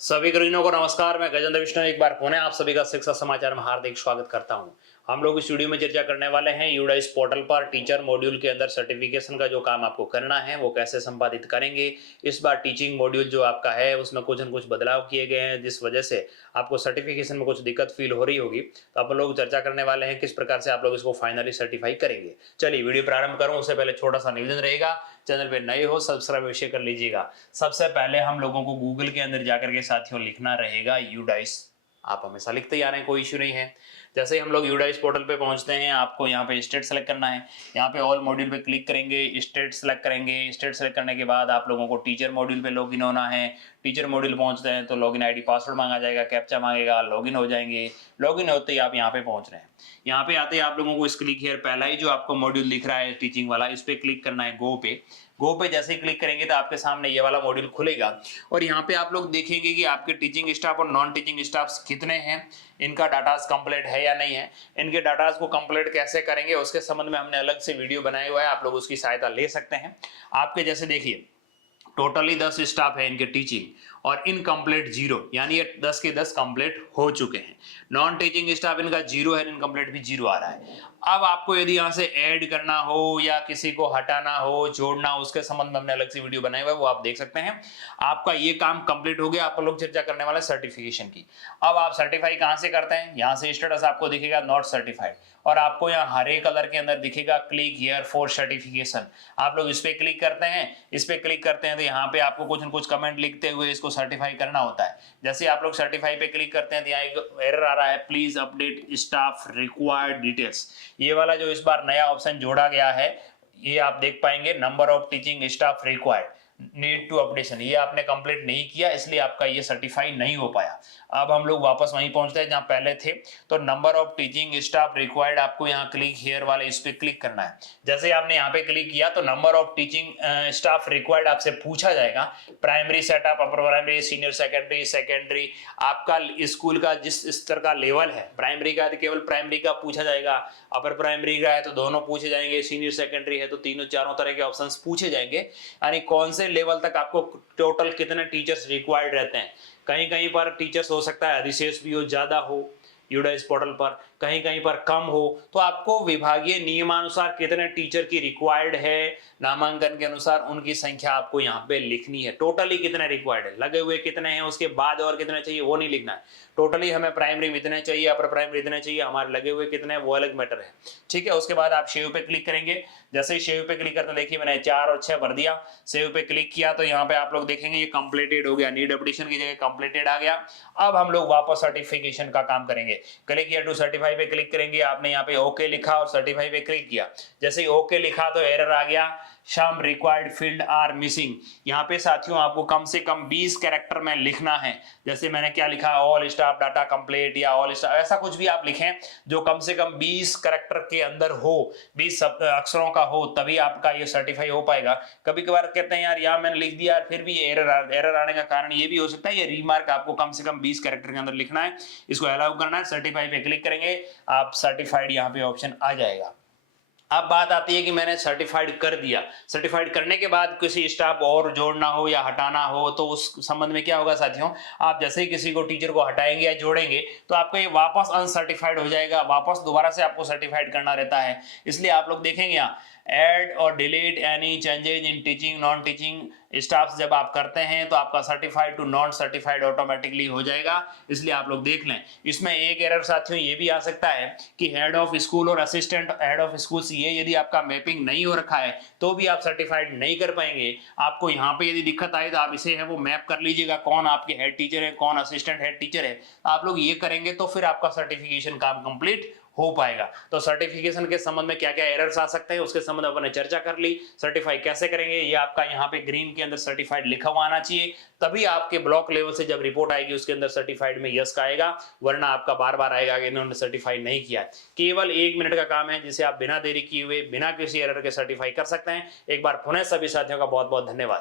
सभी गृहिणियों को नमस्कार। मैं गजेंद्र विष्णु एक बार पुनः आप सभी का शिक्षा समाचार में हार्दिक स्वागत करता हूं। हम लोग इस वीडियो में चर्चा करने वाले हैं यूडाइस पोर्टल पर टीचर मॉड्यूल के अंदर सर्टिफिकेशन का जो काम आपको करना है वो कैसे संपादित करेंगे। इस बार टीचिंग मॉड्यूल जो आपका है उसमें कुछ न कुछ बदलाव किए गए हैं, जिस वजह से आपको सर्टिफिकेशन में कुछ दिक्कत फील हो रही होगी। तो आप लोग चर्चा करने वाले हैं किस प्रकार से आप लोग इसको फाइनली सर्टिफाई करेंगे। चलिए वीडियो प्रारंभ करूं उससे पहले छोटा सा निवेदन रहेगा, चैनल पे नए हो सब्सक्राइब अवश्य कर लीजिएगा। सबसे पहले हम लोगों को गूगल के अंदर जाकर के साथियों लिखना रहेगा यूडाइस। आप हमेशा लिखते ही आ रहे हैं, कोई इश्यू नहीं है। जैसे ही हम लोग यूडाइस पोर्टल पे पहुंचते हैं, आपको यहाँ पे स्टेट सेलेक्ट करना है। यहाँ पे ऑल मॉड्यूल पे क्लिक करेंगे, स्टेट सेलेक्ट करेंगे। स्टेट सेलेक्ट करने के बाद आप लोगों को टीचर मॉड्यूल पे लॉगिन होना है। टीचर मॉड्यूल पहुंचते हैं तो लॉगिन आईडी पासवर्ड मांगा जाएगा, कैप्चा मांगेगा, लॉगिन हो जाएंगे। लॉगिन होते ही आप यहाँ पे पहुंच रहे हैं। यहाँ पे आते ही आप लोगों को इस क्लिक हियर पहला ही जो आपको मॉड्यूल दिख रहा है टीचिंग वाला, इस पे क्लिक करना है गो पे। गो पे जैसे ही क्लिक करेंगे तो आपके सामने ये वाला मॉड्यूल खुलेगा और यहाँ पे आप लोग देखेंगे कि आपके टीचिंग स्टाफ और नॉन टीचिंग स्टाफ कितने हैं, इनका डाटास कंप्लीट है या नहीं है। इनके डाटास को कंप्लीट कैसे करेंगे उसके संबंध में हमने अलग से वीडियो बनाया हुआ है, आप लोग उसकी सहायता ले सकते हैं। आपके जैसे देखिए टोटली 10 स्टाफ है इनके टीचिंग और इनकम्प्लीट 0, यानी ये 10 के 10 कंप्लीट हो चुके हैं। नॉन टीचिंग स्टाफ इनका 0 है, इनकम्प्लीट भी 0 आ रहा है। अब आपको यदि यहाँ से ऐड करना हो या किसी को हटाना हो, जोड़ना हो, उसके संबंध में हमने अलग से वीडियो बनाया हुआ है, वो आप देख सकते हैं। आपका ये काम कंप्लीट हो गया। आप लोग चर्चा करने वाले सर्टिफिकेशन की। अब आप सर्टिफाई कहाँ से करते हैं, यहाँ से स्टेटस आपको दिखेगा नॉट सर्टिफाइड और आपको यहाँ हरे कलर के अंदर दिखेगा क्लिक हियर फॉर सर्टिफिकेशन। आप लोग इस पे क्लिक करते हैं। इस पे क्लिक करते हैं तो यहाँ पे आपको कुछ न कुछ कमेंट लिखते हुए इसको सर्टिफाई करना होता है। जैसे आप लोग सर्टिफाई पे क्लिक करते हैं तो यहाँ एक एरर आ रहा है, please update staff required details. ये वाला जो इस बार नया ऑप्शन जोड़ा गया है, ये आप देख पाएंगे, number of teaching staff required need to updation, ये आपने कंप्लीट नहीं किया इसलिए आपका ये सर्टिफाई नहीं हो पाया। अब हम लोग वापस वहीं पहुंचते हैं जहां पहले थे। तो number of teaching staff required आपको यहाँ क्लिक हियर वाले इस पे क्लिक करना है। जैसे आपने यहाँ पे क्लिक किया तो number of teaching staff required आपसे पूछा जाएगा। Primary setup, upper primary, senior secondary, secondary, आपका स्कूल का जिस स्तर का लेवल है। प्राइमरी का है तो केवल प्राइमरी का पूछा जाएगा, अपर प्राइमरी का है तो दोनों पूछे जाएंगे, सीनियर सेकेंडरी है तो तीनों चारों तरह के ऑप्शंस पूछे जाएंगे। यानी कौन से लेवल तक आपको टोटल कितने टीचर्स रिक्वायर्ड रहते हैं। कहीं कहीं पर टीचर्स हो सकता है अधिशेष भी हो, ज्यादा हो यूडाइस पोर्टल पर, कहीं कहीं पर कम हो। तो आपको विभागीय नियमानुसार कितने टीचर की रिक्वायर्ड है, नामांकन के अनुसार उनकी संख्या आपको यहाँ पे लिखनी है। टोटली कितने रिक्वायर्ड है, लगे हुए कितने हैं, उसके बाद और कितने चाहिए वो नहीं लिखना है। टोटली हमें प्राइमरी में इतने चाहिए, अपर प्राइमरी इतने चाहिए, हमारे लगे हुए कितने हैं वो अलग मैटर है। ठीक है, उसके बाद आप सेव पे क्लिक करेंगे। जैसे ही सेव पे क्लिक करते देखिए मैंने 4 और 6 भर दिया। सेव पे क्लिक किया तो यहाँ पे आप लोग देखेंगे ये कंप्लीटेड हो गया, नीड अपडेशन की जगह कंप्लीटेड आ गया। अब हम लोग वापस सर्टिफिकेशन का काम करेंगे। क्लिक हियर टू सर्टिफाई पे क्लिक करेंगे। आपने यहाँ पे ओके लिखा और सर्टिफाई पे क्लिक किया। जैसे ही ओके लिखा तो एरर आ गया, सम रिक्वायर्ड फील्ड आर मिसिंग। यहाँ पे साथियों आपको कम से कम 20 कैरेक्टर में लिखना है। जैसे मैंने क्या लिखा, ऑल स्टाफ डाटा कंप्लीट या ऑल स्टाफ, ऐसा कुछ भी आप लिखें जो कम से कम 20 कैरेक्टर के अंदर हो, 20 अक्षरों का हो, तभी आपका ये सर्टिफाई हो पाएगा। कभी कभार कहते हैं यार यहाँ मैंने लिख दिया फिर भी एरर आने का कारण ये भी हो सकता है, ये रीमार्क आपको कम से कम 20 कैरेक्टर के अंदर लिखना है। इसको अलाउ करना है, सर्टिफाई पे क्लिक करेंगे, आप सर्टिफाइड यहाँ पे ऑप्शन आ जाएगा। अब बात आती है कि मैंने सर्टिफाइड कर दिया। सर्टिफाइड करने के बाद किसी स्टाफ और जोड़ना हो या हटाना हो तो उस संबंध में क्या होगा साथियों, आप जैसे ही किसी को टीचर को हटाएंगे या जोड़ेंगे तो आपका ये वापस अनसर्टिफाइड हो जाएगा, वापस दोबारा से आपको सर्टिफाइड करना रहता है। इसलिए आप लोग देखेंगे यहाँ ऐड और delete any changes in teaching non teaching staff जब आप करते हैं तो आपका certified to non certified automatically हो जाएगा। इसलिए आप लोग देख लें। इसमें एक एरर साथियों ये भी आ सकता है कि हेड ऑफ स्कूल और असिस्टेंट हेड ऑफ स्कूल से ये यदि आपका मैपिंग नहीं हो रखा है तो भी आप सर्टिफाइड नहीं कर पाएंगे। आपको यहाँ पे यदि दिक्कत आए तो आप इसे है वो मैप कर लीजिएगा, कौन आपके हेड टीचर है, कौन असिस्टेंट हेड टीचर है। आप लोग ये करेंगे तो फिर आपका सर्टिफिकेशन काम कंप्लीट हो पाएगा। तो सर्टिफिकेशन के संबंध में क्या क्या एरर्स आ सकते हैं उसके संबंध में अपने चर्चा कर ली। सर्टिफाई कैसे करेंगे ये आपका यहाँ पे ग्रीन के अंदर सर्टिफाइड लिखा हुआ आना चाहिए, तभी आपके ब्लॉक लेवल से जब रिपोर्ट आएगी उसके अंदर सर्टिफाइड में यस का आएगा, वरना आपका बार बार आएगा कि इन्होंने सर्टिफाई नहीं किया। केवल 1 मिनट का काम है जिसे आप बिना देरी किए हुए बिना किसी एरर के सर्टिफाई कर सकते हैं। एक बार पुनः सभी साथियों का बहुत बहुत धन्यवाद।